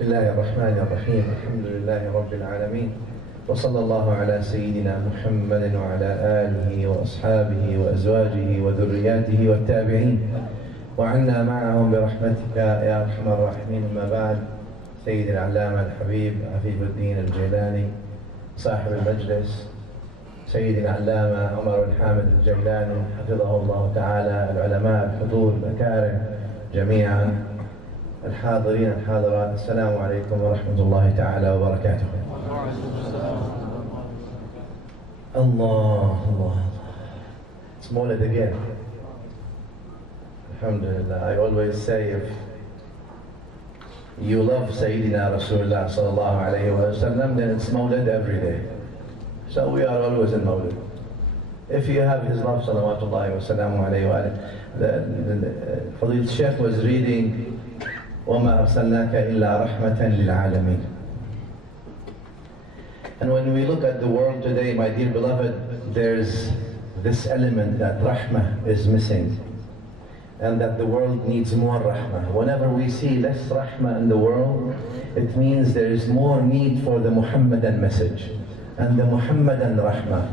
بسم الله الرحمن الرحيم الحمد لله رب العالمين وصلى الله على سيدنا محمد وعلى آله وأصحابه وأزواجه وذرياته والتابعين وعنا معهم برحمتك يا أرحم الراحمين. أما بعد، سيد العلامة الحبيب عفيف الدين الجيلاني صاحب المجلس، سيد العلامة عمر الحامد الجيلاني حفظه الله تعالى، العلماء الحضور الأكارم جميعا، الحاضرين الحاضرات، السلام عليكم ورحمة الله تعالى وبركاته. Allah, Allah, it's Maulid again. Alhamdulillah. I always say, if you love Sayyidina Rasulullah sallallahu alayhi wa sallam, then it's Maulid every day. So we are always in Maulid. If you have his love, salawatullahi wa salamu alayhi wa alayhi. Fadil Shaykh was reading وَمَا أَرْسَلْنَاكَ إِلَّا رَحْمَةً لِلْعَالَمِينَ. And when we look at the world today, my dear beloved, there's this element that rahmah is missing, and that the world needs more rahmah. Whenever we see less rahmah in the world, it means there is more need for the Muhammadan message and the Muhammadan rahmah.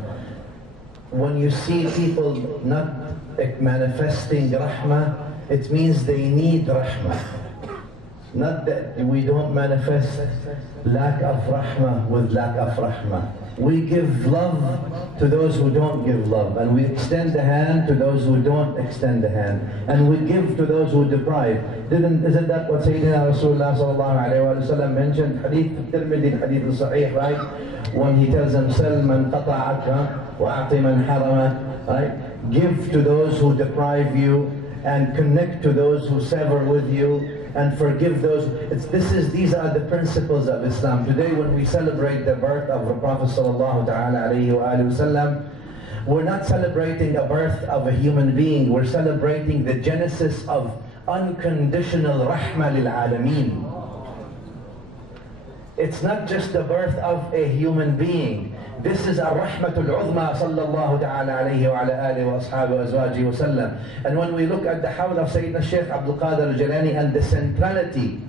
When you see people not manifesting rahmah, it means they need rahmah. Not that we don't manifest lack of rahmah with lack of rahmah. We give love to those who don't give love, and we extend the hand to those who don't extend the hand, and we give to those who deprive. Isn't that what Sayyidina Rasulullah sallallahu alayhi wa sallam mentioned? Hadith al-Tirmidhi, Hadith al-Sahih, right? When he tells them, "Sal man qata'aka wa'ati man haramak," right? Give to those who deprive you, and connect to those who sever with you, and forgive those. These are the principles of Islam. Today, when we celebrate the birth of the Prophet sallallahu ta'ala alayhi wa sallam, we're not celebrating the birth of a human being, we're celebrating the genesis of unconditional rahmah lil alameen. It's not just the birth of a human being. This is ar-rahmatul uzma sallallahu ta'ala alayhi wa ala alihi wa ashabihi wa azwajihi wa sallam. And when we look at the hawl of Sayyidina Shaykh Abdul Al-Jailani and the centrality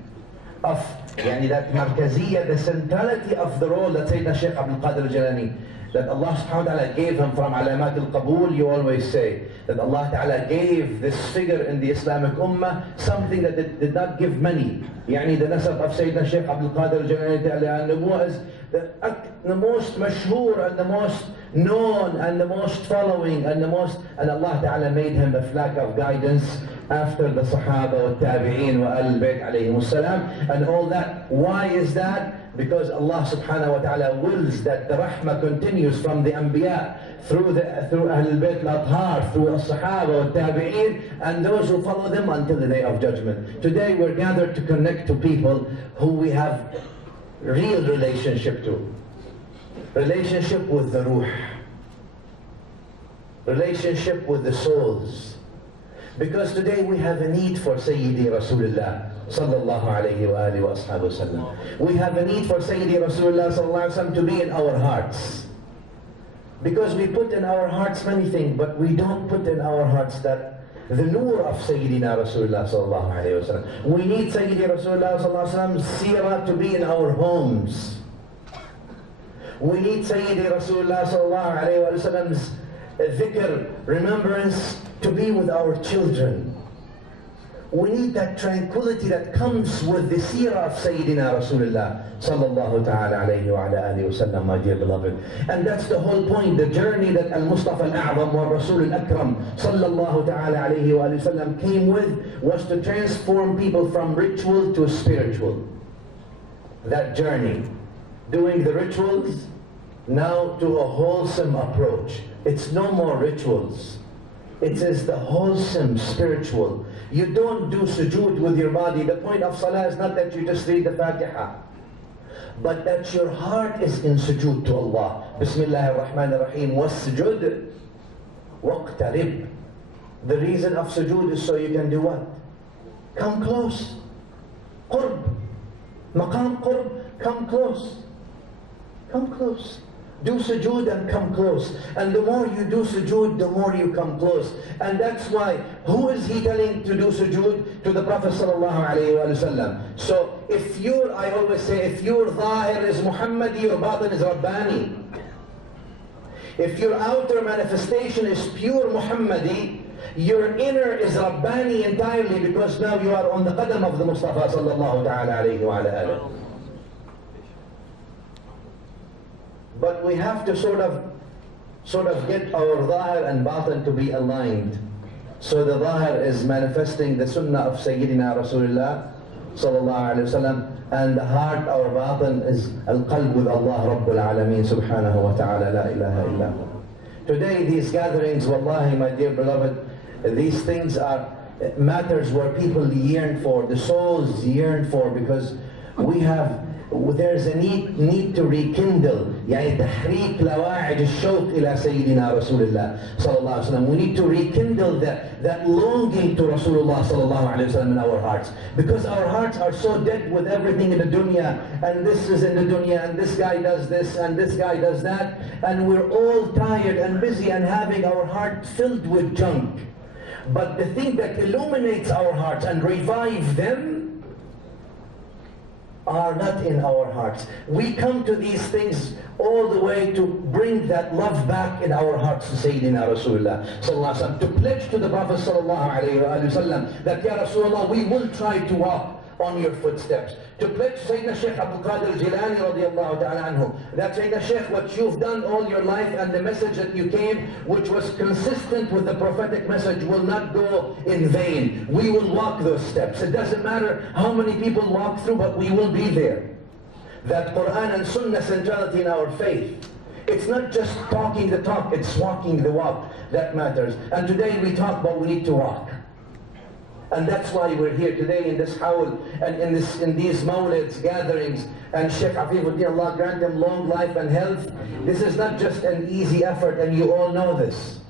of that markaziyya, the centrality of the role that Sayyidina Shaykh Abdul Al-Jailani, that Allah subhanahu wa ta'ala gave him from alamat al-qabul, you always say, that Allah ta'ala gave this figure in the Islamic ummah something that it did not give many. The nasab of Sayyidina Shaykh Abdul Al-Jailani al-Nubuwah is the most mashhoor and the most known and the most following and Allah ta'ala made him a flag of guidance after the Sahaba wa Tabi'een wa Al-Bayt alayhimus salam and all that. Why is that? Because Allah subhanahu wa ta'ala wills that the rahmah continues from the Anbiya through Ahlul Bayt al-Athhar, through As-Sahaba wa Tabi'een, and those who follow them until the Day of Judgment. Today we're gathered to connect to people who we have real relationship to. Relationship with the ruh. Relationship with the souls. Because today we have a need for Sayyidi Rasulullah sallallahu alayhi wa alihi wa ashabihi wa sallam. We have a need for Sayyidi Rasulullah sallallahu alayhi wa sallam to be in our hearts. Because we put in our hearts many things, but we don't put in our hearts that the nur of Sayyidina Rasulullah sallallahu alayhi wa sallam. We need Sayyidi Rasulullah sallallahu alayhi wa sallam's seerah to be in our homes. We need Sayyidi Rasulullah sallallahu alayhi wa sallam's dhikr, remembrance, to be with our children. We need that tranquility that comes with the seerah of Sayyidina Rasulullah sallallahu ta'ala alayhi wa ala alihi wa sallam, my dear beloved. And that's the whole point, the journey that Al-Mustafa Al-A'zam wa Rasul Al-Akram sallallahu ta'ala alayhi wa sallam came with, was to transform people from ritual to spiritual. That journey, doing the rituals, now to a wholesome approach. It's no more rituals. It is the wholesome spiritual. You don't do sujood with your body. The point of salah is not that you just read the Fatiha, but that your heart is in sujood to Allah. Bismillah ar-Rahman ar-Rahim. Wasjud waqtarib. The reason of sujood is so you can do what? Come close. Qurb. Maqam qurb. Come close. Come close. Do sujood and come close. And the more you do sujood, the more you come close. And that's why, who is he telling to do sujood? To the Prophet sallallahu alayhi wa sallam. So if I always say, if your zahir is Muhammadi, your batin is Rabbani. If your outer manifestation is pure Muhammadi, your inner is Rabbani entirely, because now you are on the qadam of the Mustafa sallallahu ta'ala alayhi wa alayhi. But we have to sort of get our zahir and batin to be aligned. So the zahir is manifesting the sunnah of Sayyidina Rasulullah sallallahu alayhi wa sallam, and the heart, our batin, is al-qalb with Allah Rabbul Alameen subhanahu wa ta'ala, la ilaha illa hu. Today these gatherings, wallahi my dear beloved, these things are matters where people yearn for, the souls yearn for, because there's a need to rekindle, يعني تحريك لواعج الشوق إلى سيدنا رسول الله صلى الله عليه وسلم. We need to rekindle that longing to Rasulullah صلى الله عليه وسلم in our hearts, because our hearts are so dead with everything in the dunya, and this is in the dunya, and this guy does this, and this guy does that, and we're all tired and busy and having our heart filled with junk. But the thing that illuminates our hearts and revive them are not in our hearts. We come to these things all the way to bring that love back in our hearts to Sayyidina Rasulullah sallallahu alaihi wasallam, to pledge to the Prophet sallallahu alaihi wasallam that, Ya Rasulullah, we will try to walk on your footsteps. To pledge Sayyidina Shaykh Abdul Al-Jailani radiallahu ta'ala anhu, that Sayyidina Shaykh, what you've done all your life and the message that you came, which was consistent with the prophetic message, will not go in vain. We will walk those steps. It doesn't matter how many people walk through, but we will be there. That Quran and Sunnah centrality in our faith. It's not just talking the talk, it's walking the walk that matters. And today we talk, but we need to walk. And that's why we're here today in this hawl and in these Mawlids gatherings. And Shaykh Afifuddin, Allah grant him long life and health. This is not just an easy effort, and you all know this.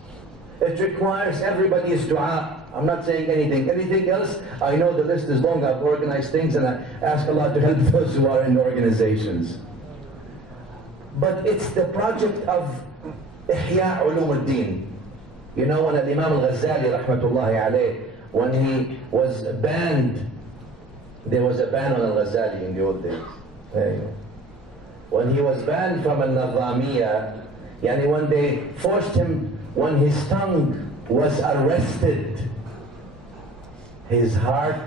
It requires everybody's dua. I'm not saying anything else. I know the list is long. I've organized things, and I ask Allah to help those who are in organizations. But it's the project of Ihya Ulum al-Din. You know, when Imam Al-Ghazali rahmatullahi alayh, when he was banned, there was a ban on Al-Ghazali in the old days. When he was banned from Al-Nizamiyya, yani when they forced him, when his tongue was arrested, his heart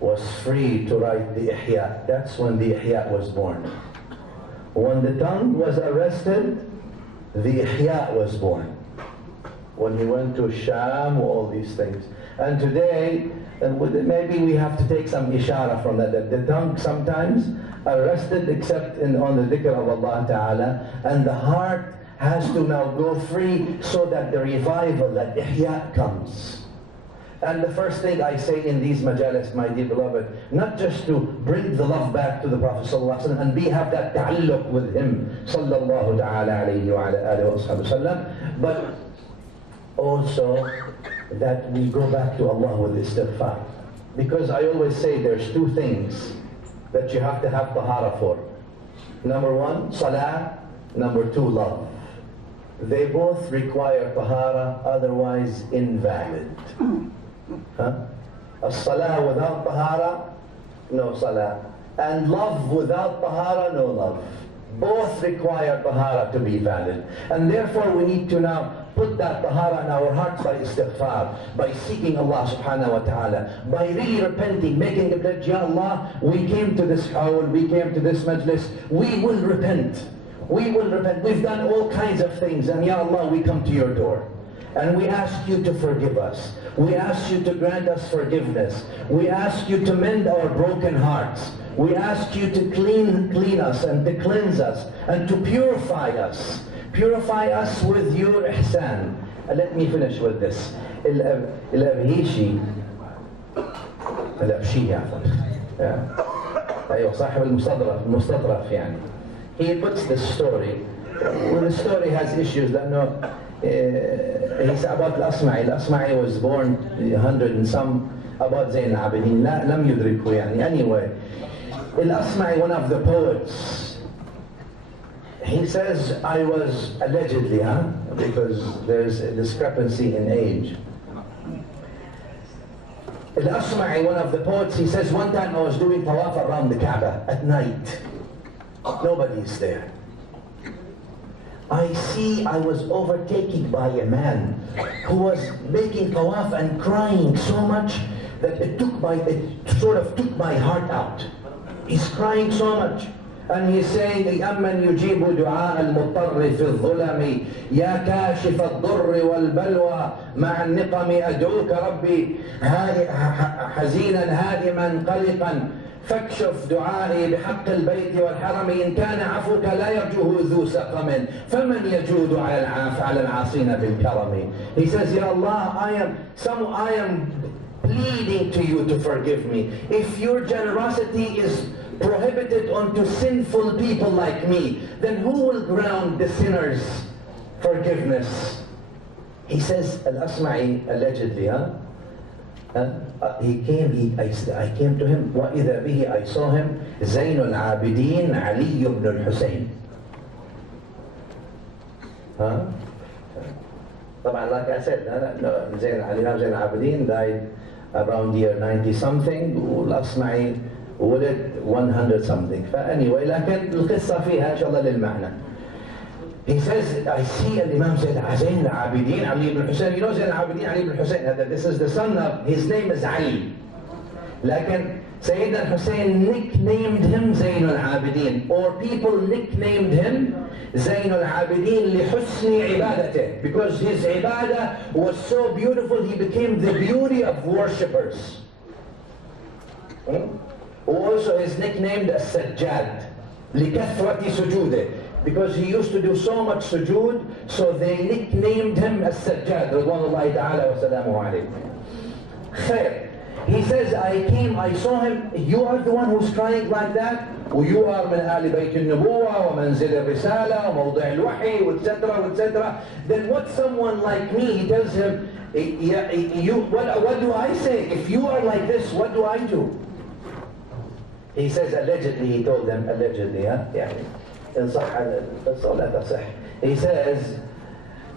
was free to write the Ihya. That's when the Ihya was born. When the tongue was arrested, the Ihya was born. When he went to Sham, all these things. And today, maybe we have to take some ishara from that the tongue sometimes arrested except on the dhikr of Allah Ta'ala, and the heart has to now go free so that the revival, that ihya comes. And the first thing I say in these majalis, my dear beloved, not just to bring the love back to the Prophet ﷺ and have that ta'alluq with him, sallallahu ta'ala alayhi wa alihi wa sallam, but also that we go back to Allah with istighfar. Because I always say there's two things that you have to have tahara for. Number one, salah. Number two, love. They both require tahara, otherwise invalid. As-salah without tahara, no salah. And love without tahara, no love. Both require tahara to be valid. And therefore we need to now put that tahara in our hearts by istighfar, by seeking Allah subhanahu wa ta'ala, by really repenting, making a pledge, Ya Allah, we came to this hawl, we came to this majlis, we will repent. We will repent. We've done all kinds of things, and Ya Allah, we come to your door. And we ask you to forgive us. We ask you to grant us forgiveness. We ask you to mend our broken hearts. We ask you to clean us and to cleanse us and to purify us. Purify us with your ihsan. Let me finish with this. الأبهيشي أيوة صاحب المستظرف يعني. He puts this story. Well, the story has issues that he's about Al-Asma'i. Al-Asma'i was born 100 and some, about Zayn al-Abidin. لم يدركه يعني. Anyway, Al-Asma'i, one of the poets, he says, I was allegedly, because there's a discrepancy in age. Al-Asma'i, one of the poets, he says, one time I was doing tawaf around the Kaaba at night. Nobody's there. I was overtaken by a man who was making tawaf and crying so much that it sort of took my heart out. He's crying so much. And he's saying, أَمَّنْ يُجِيبُ دُعَاءَ الْمُضْطَرِّ فِي الظُّلَمِ يَا كَاشِفَ الضُّرِّ وَالْبَلْوَى مَعَ النِّقَمِ أَدْعُوكَ رَبِّي حَزِينًا هَادِمًا قَلِقًا فاكشف دعائي بحق البيت والحرم إن كان عفوك لا يرجوه ذو سقم فمن يجود على العاصين بالكرم. He says, Ya Allah, I am pleading to you to forgive me. If your generosity is prohibited unto sinful people like me, then who will grant the sinners forgiveness? He says, Al-Asma'i allegedly, I came to him, وَإِذَا بِهِ, I saw him, زَيْنُ الْعَابِدِينَ عَلِيُّ بْنُ الْحُسَيْنِ. طبعا, like I said, Zayn al-Abidin died around year 90 something, والأصمعي ولد 100 something. Anyway, لكن القصة فيها إن شاء الله للمعنى. He says, I see Imam Zayn al-Abidin, Ali ibn Hussein. You know Zayn al-Abidin, Ali ibn Hussein, this is the son of, his name is Ali. Like Sayyidina Hussein nicknamed him Zayn al-Abidin, or people nicknamed him Zayn al-Abidin لِحُسْنِ عِبَادَتِهِ, because his ibadah was so beautiful, he became the beauty of worshippers. Also is nicknamed as Sajjad لِكَثْرَةِ سُجُودِهِ, because he used to do so much sujood, so they nicknamed him as Sajjad. Ridwanullahi ta'ala wa salamu alayhi. Khair. He says, I saw him, you are the one who's crying like that? You are من آل بيت النبوة ومنزل الرسالة وموضع الوحي, etc., etc. Then what someone like me, he tells him, what do I say? If you are like this, what do I do? He says, allegedly, he told them, allegedly, إن صح الصلاة تصح. He says,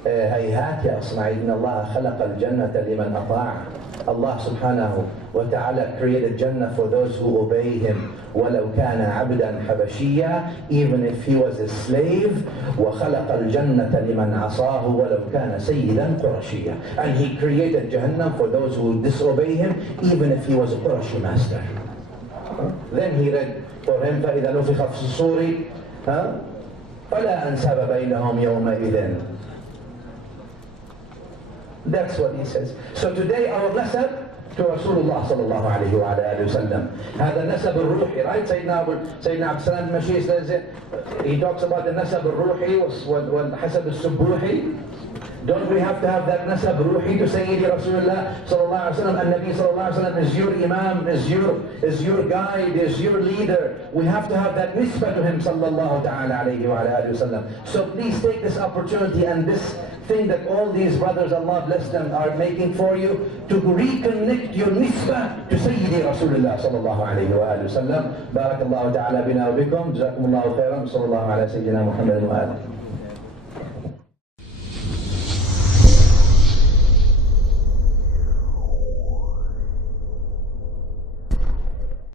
هيهات يا أصمعي إن الله خلق الجنة لمن أطاع. Allah subhanahu wa ta'ala created Jannah for those who obey him. وَلَوْ كَانَ عَبْدًا حَبَشِيًّا, even if he was a slave. وَخَلَقَ الْجَنَّةَ لِمَنْ عَصَاهُ وَلَوْ كَانَ سَيِّدًا قُرَشِيًّا. And he created Jahannam for those who disobey him, even if he was a Qurashi master. Then he read for him, فَإِذَا نُفِخَ فِي الصُّورِ فَلَا أَنْسَابَ بَيْنَهُمْ يَوْمَئِذٍ. That's what he says. So today our nasab to Rasulullah sallallahu alayhi wa alayhi wa sallam. هذا النسب الروحي, right? Sayyidina Abdul Mashis, he talks about the nasab al-ruhi wal-hasab al-subbuhi. Don't we have to have that nasab ruhi to Sayyidi Rasulullah sallallahu alayhi wa sallam? And Nabi sallallahu alayhi wa sallam is your imam, is your guide, is your leader. We have to have that nisbah to him sallallahu ta'ala alayhi wa alayhi wa sallam. So please take this opportunity and this thing that all these brothers, Allah bless them, are making for you, to reconnect your nisbah to Sayyidi Rasulullah sallallahu alayhi wa alayhi wa sallam. Barakallahu ta'ala bina wa bikum. Jazakumullahu khairan. Sallallahu ala Sayyidina Muhammad wa alihi.